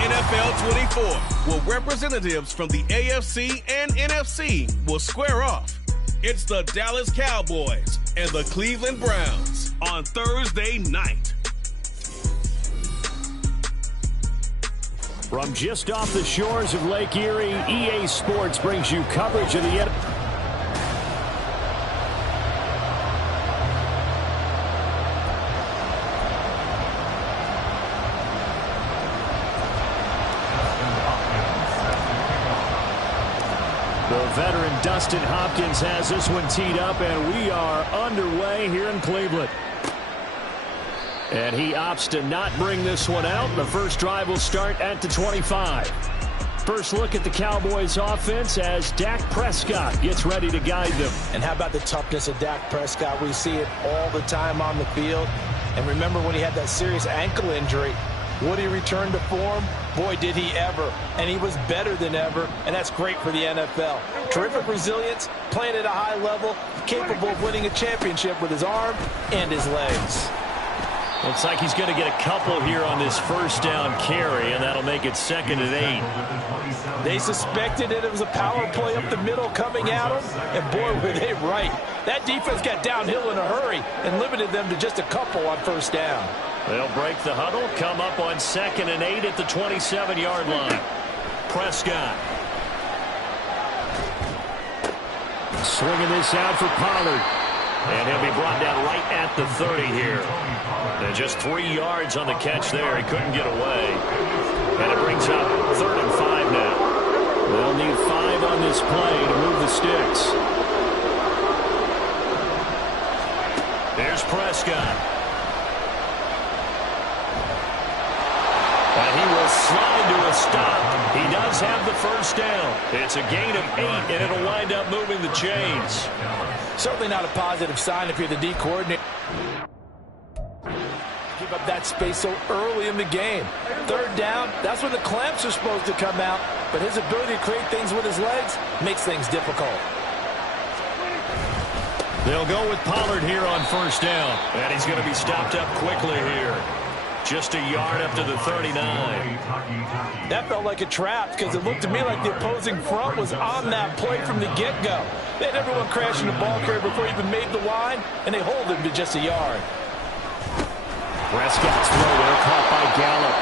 NFL 24, where representatives from the AFC and NFC will square off. It's the Dallas Cowboys and the Cleveland Browns on Thursday night. From just off the shores of Lake Erie, EA Sports brings you coverage of the veteran Dustin Hopkins has this one teed up, and we are underway here in Cleveland. And he opts to not bring this one out. The first drive will start at the 25. First look at the Cowboys offense as Dak Prescott gets ready to guide them. And how about the toughness of Dak Prescott? We see it all the time on the field. And remember when he had that serious ankle injury, would he return to form? Boy, did he ever. And he was better than ever, and that's great for the NFL. Terrific resilience, playing at a high level, capable of winning a championship with his arm and his legs. Looks like he's going to get a couple here on this first down carry, and that'll make it 2nd and 8. They suspected that it was a power play up the middle coming at him, and boy, were they right. That defense got downhill in a hurry and limited them to just a couple on first down. They'll break the huddle, come up on 2nd and 8 at the 27-yard line. Prescott. Swinging this out for Pollard. And he'll be brought down right at the 30 here. And just 3 yards on the catch there. He couldn't get away. And it brings up 3rd and 5 now. They'll need 5 on this play to move the sticks. There's Prescott. And he will slide to a stop. He does have the first down. It's a gain of 8, and it'll wind up moving the chains. Certainly not a positive sign if you're the D coordinator. Give up that space so early in the game. 3rd down, that's when the clamps are supposed to come out. But his ability to create things with his legs makes things difficult. They'll go with Pollard here on first down. And he's going to be stopped up quickly here. Just a yard up to the 39. That felt like a trap because it looked to me like the opposing front was on that play from the get-go. They had everyone crashing the ball carrier before he even made the line, and they hold him to just a yard. Prescott's throw there caught by Gallup.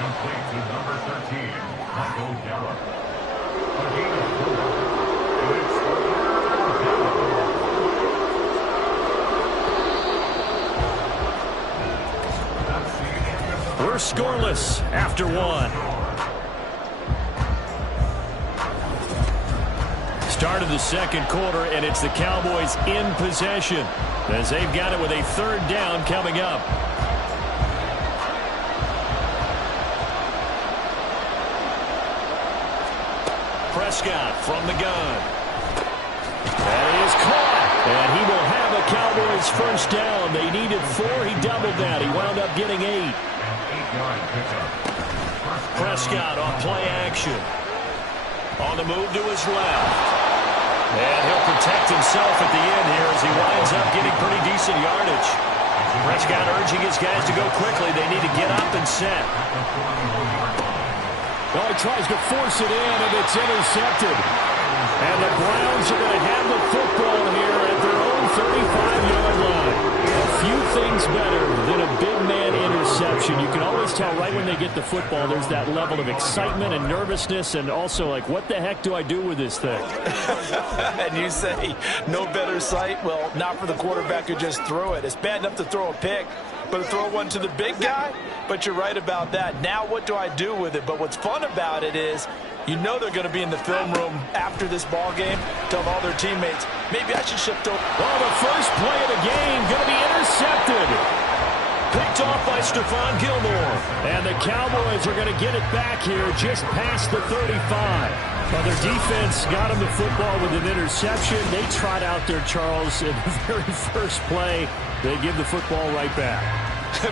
Complete to number 13, Michael Gallup. We're scoreless after 1. Start of the 2nd quarter, and it's the Cowboys in possession as they've got it with a 3rd down coming up. Prescott from the gun. That is caught. And he will have a Cowboys first down. They needed 4. He doubled that. He wound up getting 8. Prescott on play action. On the move to his left. And he'll protect himself at the end here as he winds up getting pretty decent yardage. Prescott urging his guys to go quickly. They need to get up and set. Well, he tries to force it in, and it's intercepted. And the Browns are going to have the football here at their own 35-yard line. A few things better than a big man interception. You can always tell right when they get the football, there's that level of excitement and nervousness, and also like, what the heck do I do with this thing? And you say, no better sight? Well, not for the quarterback who just threw it. It's bad enough to throw a pick, but to throw one to the big guy? But you're right about that. Now what do I do with it? But what's fun about it is, you know they're going to be in the film room after this ball game, tell all their teammates, maybe I should shift over. Well, the first play of the game going to be intercepted. Picked off by Stephon Gilmore. And the Cowboys are going to get it back here just past the 35. Well, their defense got them the football with an interception. They trot out there, Charles, in the very first play. They give the football right back.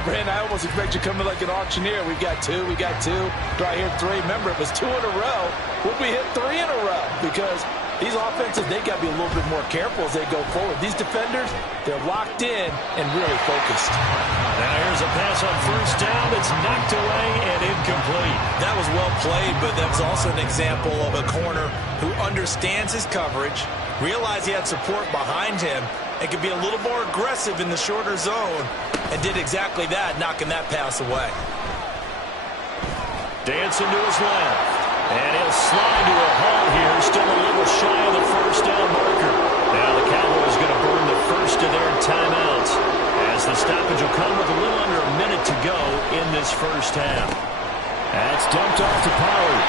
Brandon, I almost expect you coming like an auctioneer. We got 2, do I hear 3? Remember, it was 2 in a row. Would we hit 3 in a row? Because These offenses, they got to be a little bit more careful as they go forward. These defenders, they're locked in and really focused. Now here's a pass on first down. It's knocked away and incomplete. That was well played, but that was also an example of a corner who understands his coverage, realized he had support behind him, and could be a little more aggressive in the shorter zone, and did exactly that, knocking that pass away. Dancing to his left. And he'll slide to a halt here, still a little shy of the first down marker. Now the Cowboys going to burn the first of their timeouts, as the stoppage will come with a little under a minute to go in this first half. That's dumped off to Pollard.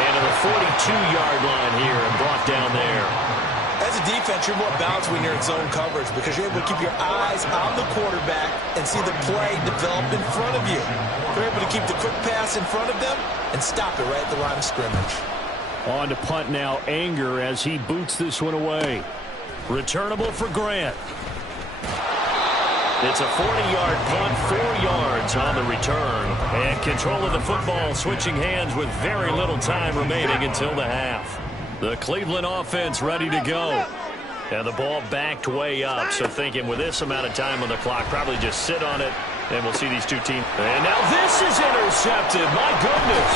And to the 42-yard line here and brought down there. As a defense, you're more balanced when you're in zone coverage because you're able to keep your eyes on the quarterback and see the play develop in front of you. You're able to keep the quick pass in front of them and stop it right at the line of scrimmage. On to punt now, Anger, as he boots this one away. Returnable for Grant. It's a 40-yard punt, 4 yards on the return. And control of the football switching hands with very little time remaining until the half. The Cleveland offense ready to go. And the ball backed way up, so thinking with this amount of time on the clock, probably just sit on it, and we'll see these two teams. And now this is intercepted. My goodness.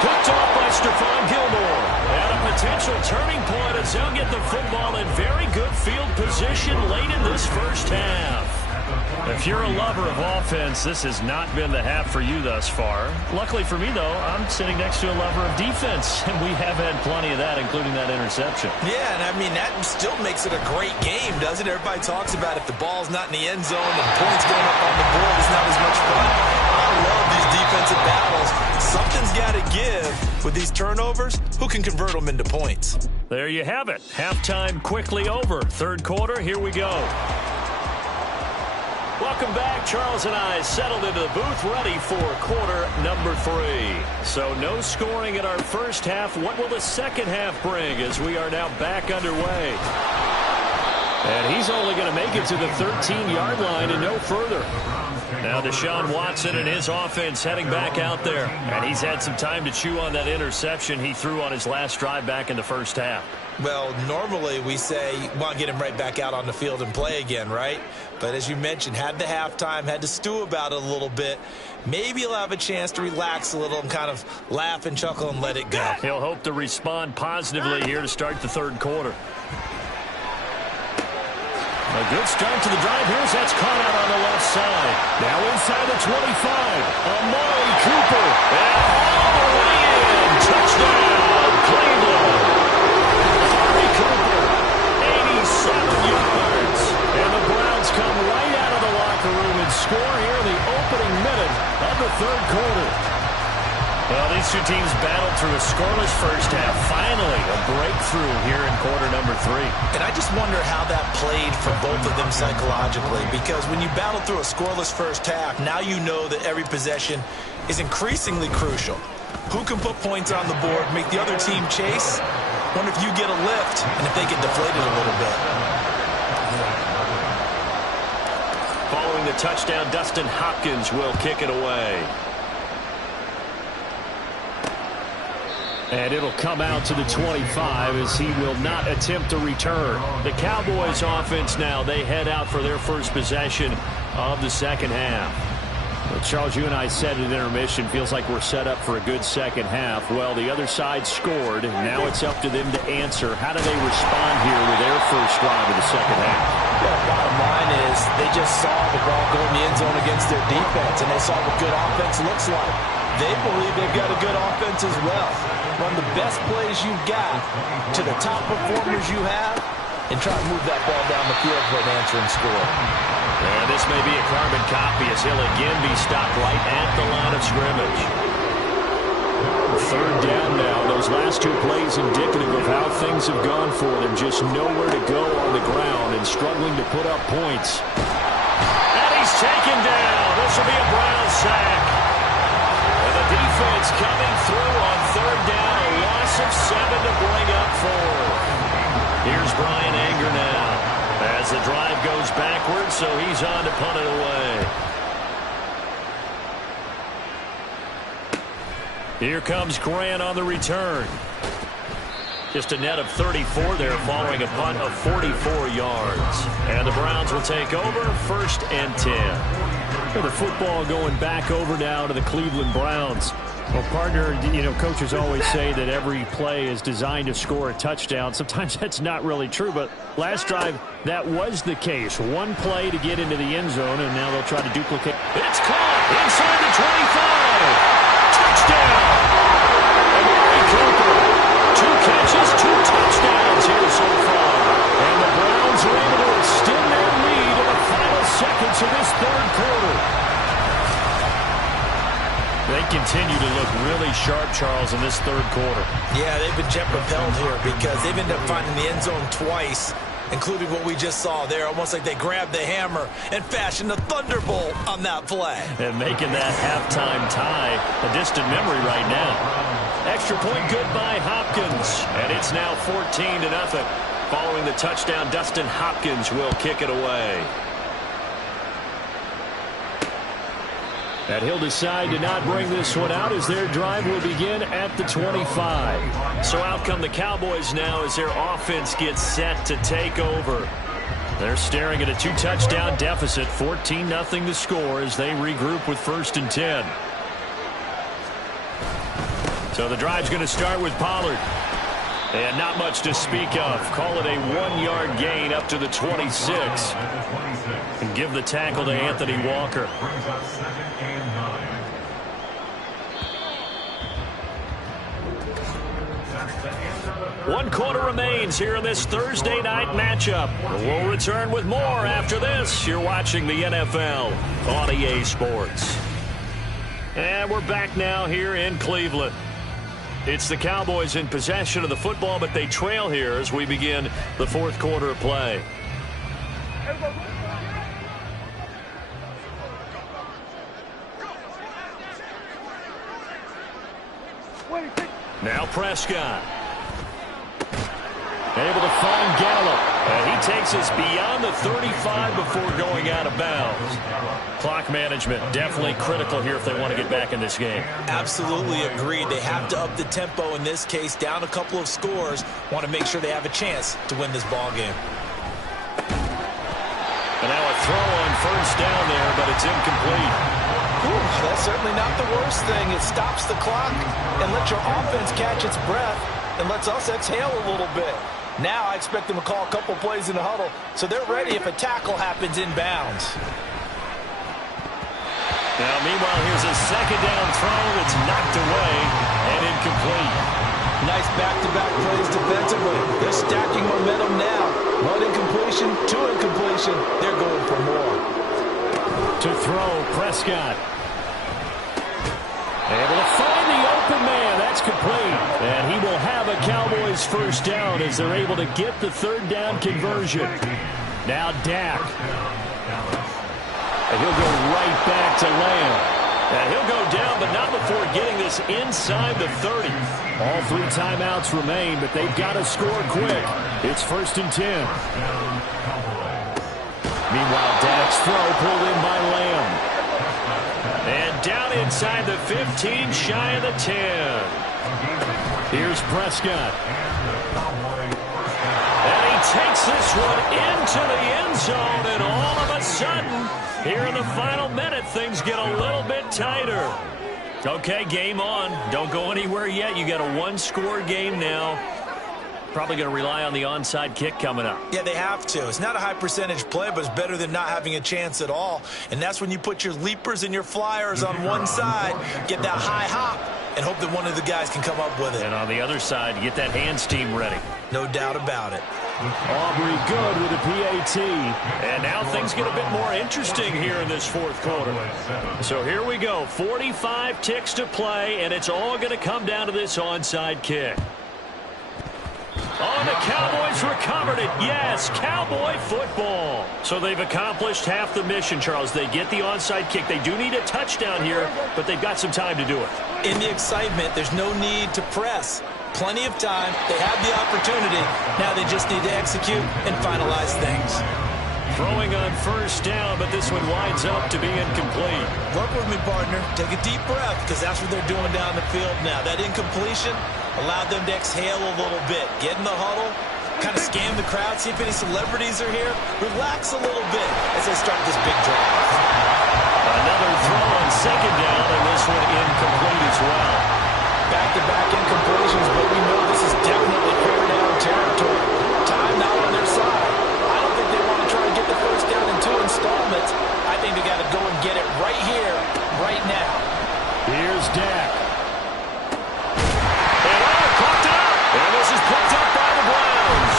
Picked off by Stephon Gilmore. And a potential turning point as they'll get the football in very good field position late in this first half. If you're a lover of offense, this has not been the half for you thus far. Luckily for me, though, I'm sitting next to a lover of defense, and we have had plenty of that, including that interception. Yeah, and I mean, that still makes it a great game, doesn't it? Everybody talks about if the ball's not in the end zone and points going up on the board, it's not as much fun. I love these defensive battles. Something's got to give with these turnovers. Who can convert them into points? There you have it. Halftime quickly over. Third quarter, here we go. Welcome back. Charles and I settled into the booth ready for quarter number 3. So no scoring in our first half. What will the second half bring as we are now back underway? And he's only going to make it to the 13-yard line and no further. Now Deshaun Watson and his offense heading back out there. And he's had some time to chew on that interception he threw on his last drive back in the first half. Well, normally we say, well, get him right back out on the field and play again, right? But as you mentioned, had the halftime, had to stew about it a little bit. Maybe he'll have a chance to relax a little and kind of laugh and chuckle and let it go. He'll hope to respond positively here to start the third quarter. A good start to the drive. Here's that's caught out on the left side. Now inside the 25. Amari Cooper. And all the way in. Touchdown, Cleveland. Amari Cooper, 87 yards. And the Browns come right out of the locker room and score here in the opening minute of the third quarter. Well, these two teams battled through a scoreless first half. Finally, a breakthrough here in quarter number 3. And I just wonder how that played for both of them psychologically, because when you battle through a scoreless first half, now you know that every possession is increasingly crucial. Who can put points on the board, make the other team chase? Wonder if you get a lift and if they get deflated a little bit. Following the touchdown, Dustin Hopkins will kick it away. And it'll come out to the 25 as he will not attempt a return. The Cowboys offense now, they head out for their first possession of the second half. Well, Charles, you and I said at intermission, feels like we're set up for a good second half. Well, the other side scored. Now it's up to them to answer. How do they respond here with their first drive of the second half? Well, bottom line is they just saw the ball go in the end zone against their defense, and they saw what good offense looks like. They believe they've got a good offense as well. Run the best plays you've got to the top performers you have and try to move that ball down the field for an answering score. And this may be a carbon copy as he'll again be stopped right at the line of scrimmage. Third down now. Those last two plays indicative of how things have gone for them. Just nowhere to go on the ground and struggling to put up points. And he's taken down. This will be a Brown sack. And the defense coming through on third down. A loss of 7 to bring up 4. Here's Brian Anger now as the drive goes backwards, so he's on to punt it away. Here comes Grant on the return. Just a net of 34 there following a punt of 44 yards. And the Browns will take over 1st and 10. The football going back over now to the Cleveland Browns. Well, partner, coaches always say that every play is designed to score a touchdown. Sometimes that's not really true, but last drive, that was the case. One play to get into the end zone, and now they'll try to duplicate. It's caught inside the 25. Touchdown! Amari Cooper. 2 catches, 2 touchdowns here so far. And the Browns are able to extend their lead in the final seconds of this 3rd quarter. They continue to look really sharp, Charles, in this 3rd quarter. Yeah, they've been jet-propelled here because they've ended up finding the end zone twice, including what we just saw there. Almost like they grabbed the hammer and fashioned a thunderbolt on that play. And making that halftime tie a distant memory right now. Extra point good by Hopkins. And it's now 14-0. Following the touchdown, Dustin Hopkins will kick it away. And he'll decide to not bring this one out as their drive will begin at the 25. So out come the Cowboys now as their offense gets set to take over. They're staring at a 2-touchdown deficit, 14-0 to score as they regroup with 1st and 10. So the drive's going to start with Pollard. And not much to speak of. Call it a 1-yard gain up to the 26. And give the tackle to Anthony Walker. 1 quarter remains here in this Thursday night matchup. We'll return with more after this. You're watching the NFL on EA Sports. And we're back now here in Cleveland. It's the Cowboys in possession of the football, but they trail here as we begin the 4th quarter of play. Now Prescott. Able to find Gallup. And he takes us beyond the 35 before going out of bounds. Clock management definitely critical here if they want to get back in this game. Absolutely agreed. They have to up the tempo in this case, down a couple of scores. Want to make sure they have a chance to win this ball game. And now a throw on 1st down there, but it's incomplete. Ooh, that's certainly not the worst thing. It stops the clock and lets your offense catch its breath and lets us exhale a little bit. Now I expect them to call a couple plays in the huddle so they're ready if a tackle happens inbounds. Now, meanwhile, here's a 2nd down throw that's knocked away and incomplete. Nice back-to-back plays defensively. They're stacking momentum now. 1 incompletion, 2 incompletion. They're going for more. To throw, Prescott. Able to find the open man. That's complete. And he will have a Cowboys 1st down as they're able to get the 3rd down conversion. Now Dak. And he'll go right back to Lamb. And he'll go down, but not before getting this inside the 30. All 3 timeouts remain, but they've got to score quick. It's 1st and 10. Meanwhile, Dak's throw pulled in by Lamb. And down inside the 15, shy of the 10. Here's Prescott. And he takes this one into the end zone, and all of a sudden, here in the final minute, things get a little bit tighter. Okay, game on. Don't go anywhere yet. You got a 1-score game now. Probably going to rely on the onside kick coming up. Yeah, they have to. It's not a high percentage play, but it's better than not having a chance at all. And that's when you put your leapers and your flyers on one side, get that high hop, and hope that one of the guys can come up with it. And on the other side, get that hands team ready. No doubt about it. Aubrey good with a PAT. And now things get a bit more interesting here in this 4th quarter. So here we go. 45 ticks to play, and it's all going to come down to this onside kick. Oh, the Cowboys recovered it. Yes, Cowboy football. So they've accomplished half the mission, Charles. They get the onside kick. They do need a touchdown here, but they've got some time to do it. In the excitement, there's no need to press. Plenty of time. They have the opportunity. Now they just need to execute and finalize things. Throwing on 1st down, but this one winds up to be incomplete. Work with me, partner. Take a deep breath, because that's what they're doing down the field now. That incompletion, allowed them to exhale a little bit, get in the huddle, kind of scan the crowd, see if any celebrities are here, relax a little bit as they start this big drive. Another throw on second down, and this one incomplete as well. Back-to-back incompletions, but we know this is definitely fair down territory. Time now on their side. I don't think they want to try to get the first down in 2 installments. I think they got to go and get it right here, right now. Here's Dak. And clocked it up. And this is picked up by the Browns.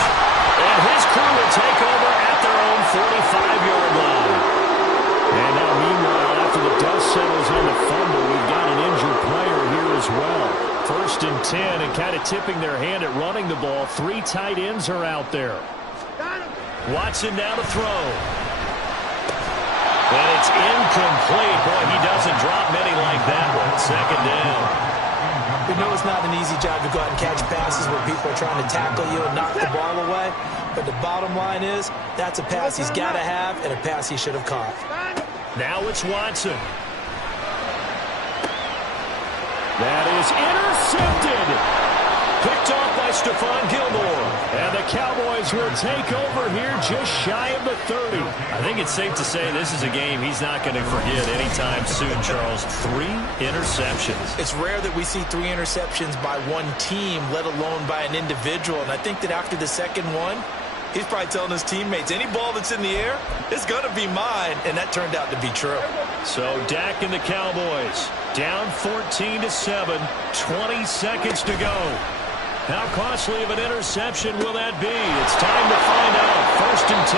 And his crew will take over at their own 45-yard line. And now, meanwhile, after the dust settles on the fumble, we've got an injured player here as well. 1st and 10, and kind of tipping their hand at running the ball. 3 tight ends are out there. Watson now to throw. And it's incomplete. Boy, he doesn't drop many like that one. 2nd down. We know it's not an easy job to go out and catch passes where people are trying to tackle you and knock the ball away. But the bottom line is, that's a pass he's got to have and a pass he should have caught. Now it's Watson. That is intercepted. Picked off by Stephon Gilmore. And the Cowboys will take over here just shy of the 30. I think it's safe to say this is a game he's not going to forget anytime soon, Charles. 3 interceptions. It's rare that we see 3 interceptions by one team, let alone by an individual. And I think that after the second one, he's probably telling his teammates, any ball that's in the air, it's going to be mine. And that turned out to be true. So Dak and the Cowboys down 14-7, 20 seconds to go. How costly of an interception will that be? It's time to find out. 1st and 10.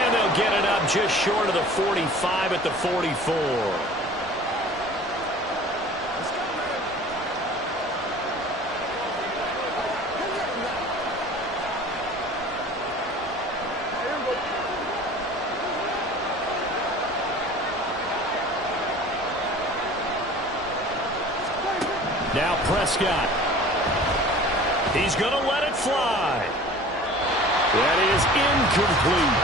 And they'll get it up just short of the 45 at the 44. Now Prescott. He's going to let it fly. That is incomplete.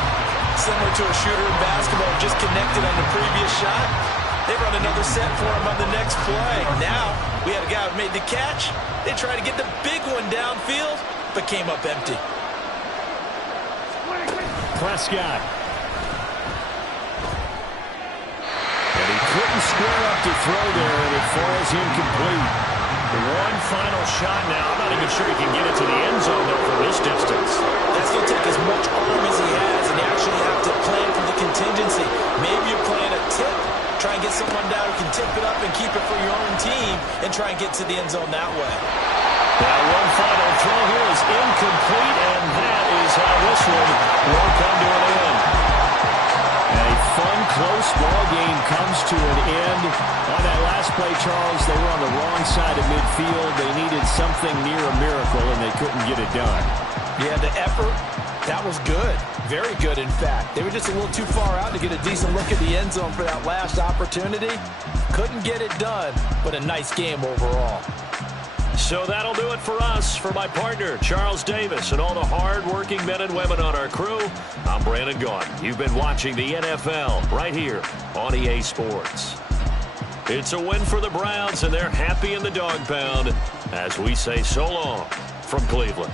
Similar to a shooter in basketball, just connected on the previous shot. They run another set for him on the next play. Now, we had a guy who made the catch. They tried to get the big one downfield, but came up empty. Prescott. And he couldn't square up to throw there, and it falls incomplete. One final shot now. I'm not even sure he can get it to the end zone there from this distance. That's going to take as much arm as he has, and you actually have to plan for the contingency. Maybe you're playing a tip. Try and get someone down who can tip it up and keep it for your own team and try and get to the end zone that way. Now one final throw here is incomplete, and that is how this one will come to an end. A fun, close ball game comes to an end. On that last play, Charles, they were on the wrong side of midfield. They needed something near a miracle, and they couldn't get it done. Yeah, the effort, that was good. Very good, in fact. They were just a little too far out to get a decent look at the end zone for that last opportunity. Couldn't get it done, but a nice game overall. So that'll do it for us. For my partner, Charles Davis, and all the hard-working men and women on our crew, I'm Brandon Gaudin. You've been watching the NFL right here on EA Sports. It's a win for the Browns, and they're happy in the dog pound as we say so long from Cleveland.